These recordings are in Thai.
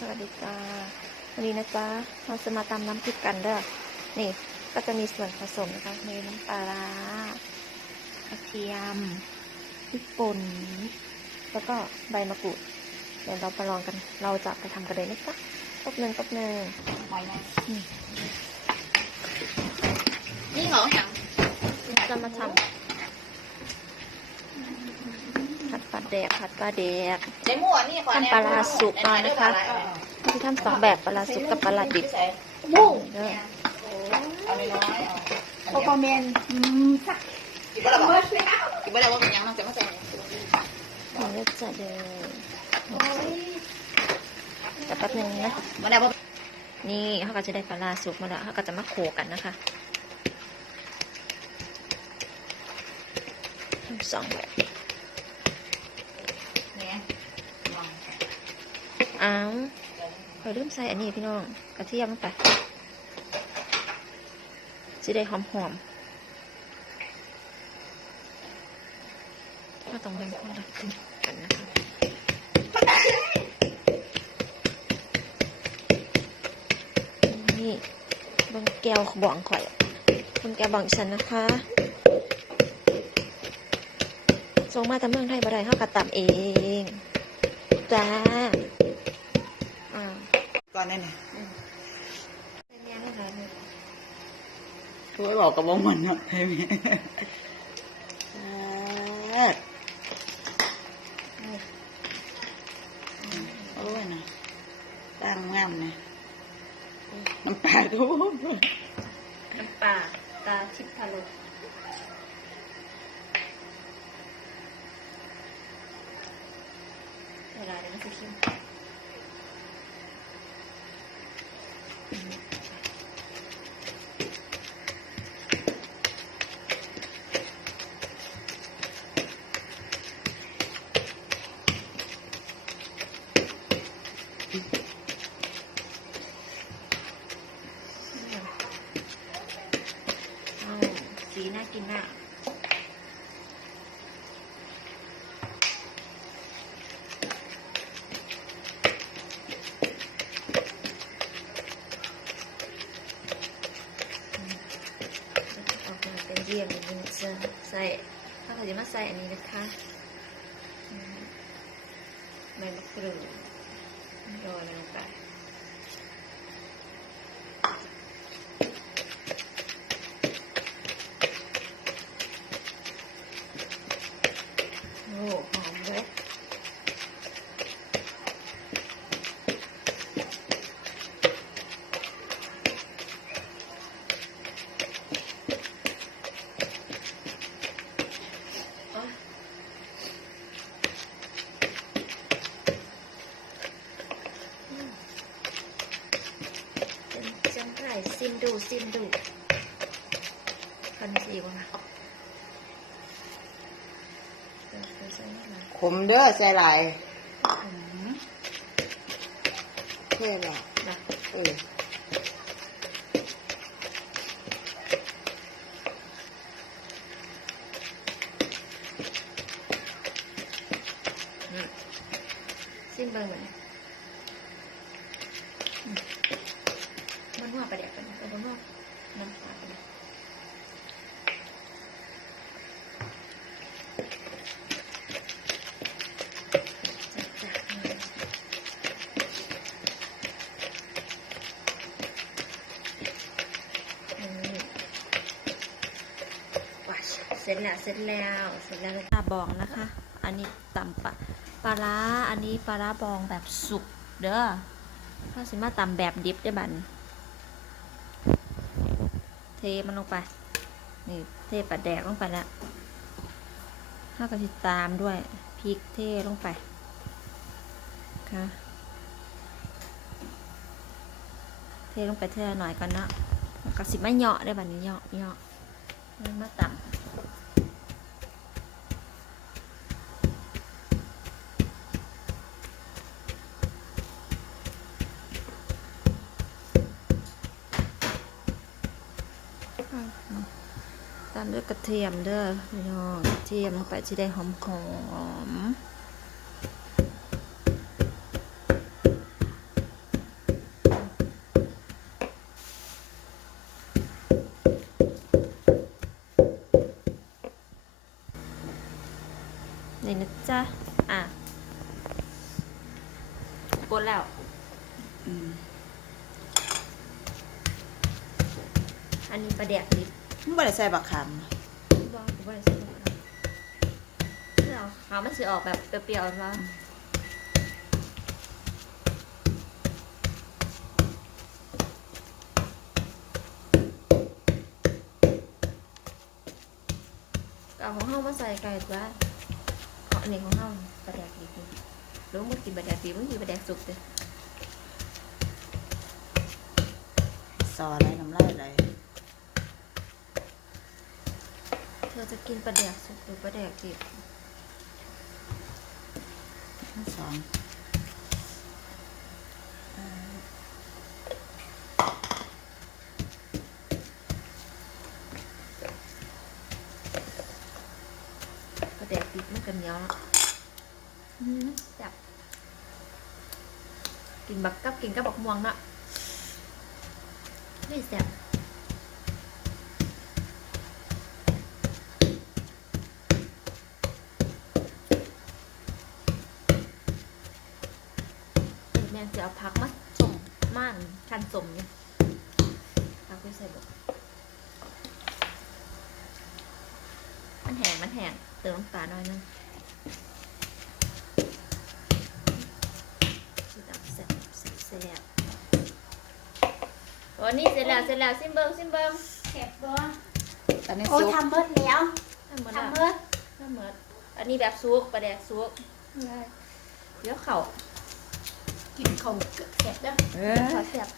สวัสดีจ้าวันนี้นะจ๊ะเราจะมาตำน้ำพริกกันเด้อนี่ก็จะมีส่วนผสมนะคะมีน้ำปลาร้ากระเทียมพริกป่นแล้วก็ใบมะกรูดเดี๋ยวเราไปลองกัน เราจะไปทำกันเลยนะจ๊ะป๊บหนึ่งป๊บหนึ่งหอยนะอืมนี่เหรออย่างจะมาทำผัดปลา แดกผัดปลาแดกในหม้อนี่ขอทำปลาร้าสุกมานะคะที่ทำสองแบบปลาร้าสุกกับปลาร้าดิบบุ้งเด้อเอาเลยน้อยเอาโอปอร์แมนอืมสักกินไม่ได้บอกเบิร์ดแล้วกินไม่ได้ว่าเป็นยังน้องจะมาใส่เอาเลือดจะเดินแต่แป๊บหนึงนะไม่ได้ว่านี่เขาก็จะได้ปลาร้าสุกมาแล้วเขาก็จะมาโขลกกันนะคะทำสองแบบ เนี่ยลอง อ้าวคอยลืมใส่อันนี้พี่น้อง กระเทียมลงไปจะได้หอมหอมก็ต้องแบ่งคนละครึ่งกันนะคะนี่บางแก้วบองข่อยบางแก้วบองฉันนะคะส่งมาแต่เมืองไทยบ่ได้เขากระตำเอง จ้า ก่อนนั่นน่ะเป็นยังไงคะช่วยบอกกับวงมันเนาะใช่ไหมโอ้ยนะตั้งงามนะน้ำตาทุบน้ำปลาตาทิพพารุเวลาเดี๋ยวมันจะเข้มอ้าว สีน่ากินน่ะ ส่ข้าเราจะมาใส่อันนี้นะคะใบมะกรูดโรยลงไปโอ้หอมเลยอ๋ออืมเป็นจังไรซิมดูซิมดูคันสีบ้างเออเออใส่ไม่หลาย ขมเด้อใส่ลายเท่หรอนะเอออืมซิมเบิ้งเหมือนอืมมันหัวประเดี๋ยวกันแต่มันหัวน้ำตาล จแล้วเสร็จแล้วเสร็จแล้วปลาบองนะคะ อันนี้ตำปลาปลาร้าอันนี้ปลาร้าบองแบบสุกเด้อถ้าสิมาตำแบบดิบได้บันเทมันลงไปนี่เทปลาแดกลงไปแล้วถ้ากระติตามด้วยพริกเทลงไปค่ะเทลงไปเท่าหน่อยก่อนเนาะแล้วก็สิไม่เหยาะได้บัดนี้เหยาะเหยาะมาตำ เทียมเด้อพี่น้องเทียมลงไปที่ได้หอมหอมนี่นะจ๊ะ อะกดแล้วอันนี้ประเดี๋ดิไม่ได้ใส่บักขาม บอกว่าอะไรใช่ไหมคะไม่เอาหามันสิออกแบบเปรี้ยวๆว่าเอาของเฮามาใส่ไก่จ้ะเอาอันนี้ของเฮาประแดกดิบนี่รู้มึงกินประแดกดิบมึงกินประแดกสุกเด้อ ซออะไรน้ำลายไหล เธอจะกินประแดกสุกหรือประแดกดิบทั้งสองเอ่อประแดกดิบมันกันเหนียวแล้วอืมจับกินบักกับกินกับบักม่วงเนาะไม่แซ่บเออแม่ จะเอาพักมาสมม่านชันสมเนี่ยพักไปใส่บกมันแห้งมันแห้งเติมน้ำตาลหน่อยนึงสิดับแซ่บแซ่บแซ่บโอ้นี่เสร็จแล้วเสร็จแล้วซิมเบิงซิมเบิงแซ่บบ่ตอนนี้โอ้ซุปทำเบิดแล้วทำหมดแล้วทำเบิดทำหมดอันนี้แบบซุกปลาแดกซุกเดี๋ยวเข่า กินข้าวเกือบแซ่บเด้อเอขออแซ่บ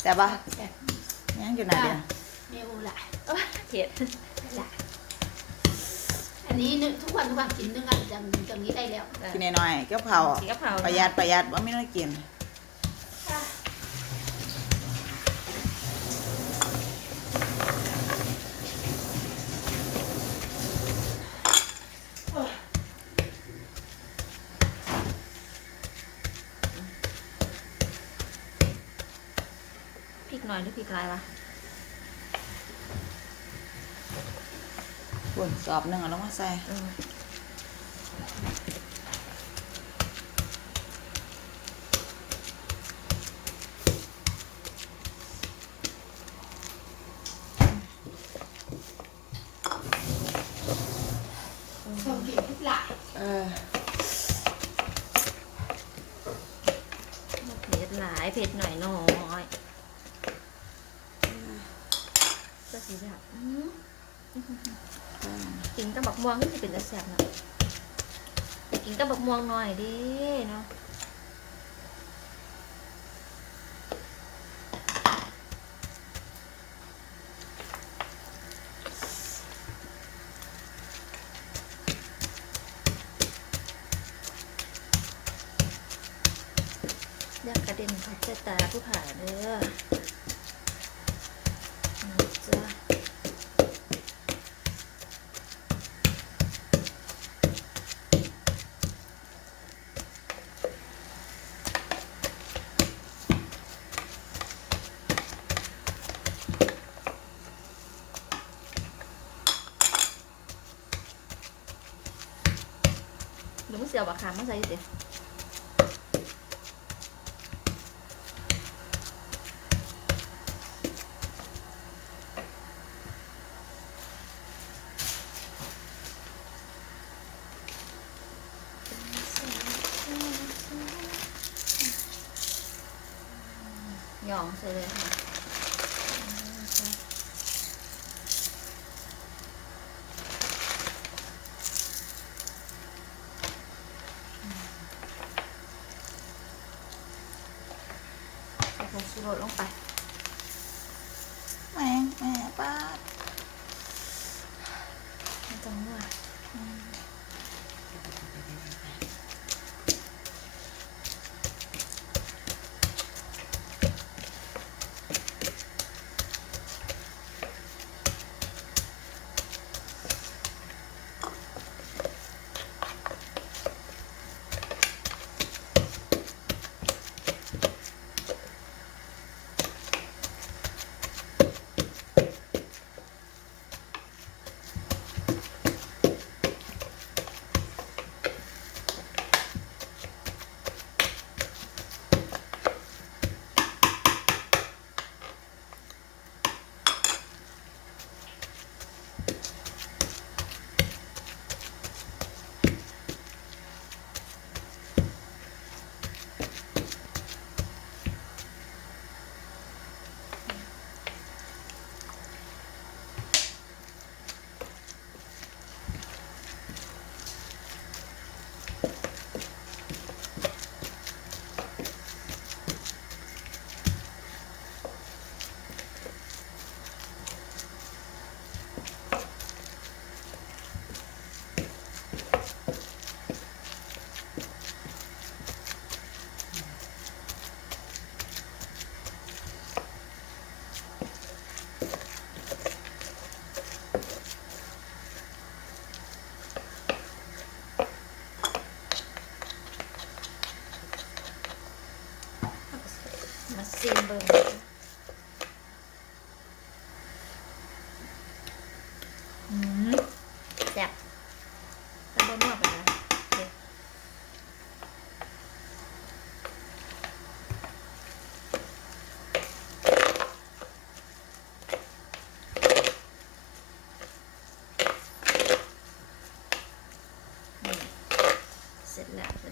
แซ่บปะแซ่บยังอยู่ไหนเดียวเมนูละโอ้ยเผ็ดจ้ะอันนี้นึกทุกวันทุกวันกินนึงอันจังจังนี้ได้แล้วกินหน่อยๆก็เผาสีกะเพรา ประหยัดประหยัดว่าไม่ต้องกิน หน่อยหรือพริกลายวะคุนสอบหนึ่งเอาลงมาใส่อืมชมกินทุกหลายเออเผ็ดหลายเผ็ดหน่อยน้อยก็สีแบบอืม กินกับบักม่วงนี่จะเป็นจะแซ่บเนาะกินกับบักม่วงหน่อยดิเนาะเลือกกระเด็นพัดเจตาผู้ผ่าเด้อนะจ้ะ จียวบักขามมาใส่ดิหยองใส่เลยค่ะใส่ผง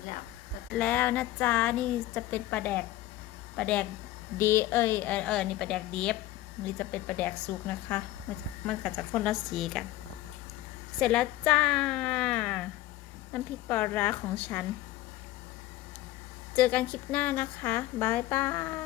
แล้วแล้วนะจ๊ะนี่จะเป็นปลาแดกปลาแดกดีเอ้ยเออเออนี่ปลาแดกดีฟนี่จะเป็นปลาแดกซุกนะคะ มันมันก็จะคนละสีกัน เสร็จแล้วจ้า น้ำพริกปลาร้าของฉัน เจอกันคลิปหน้านะคะบายบาย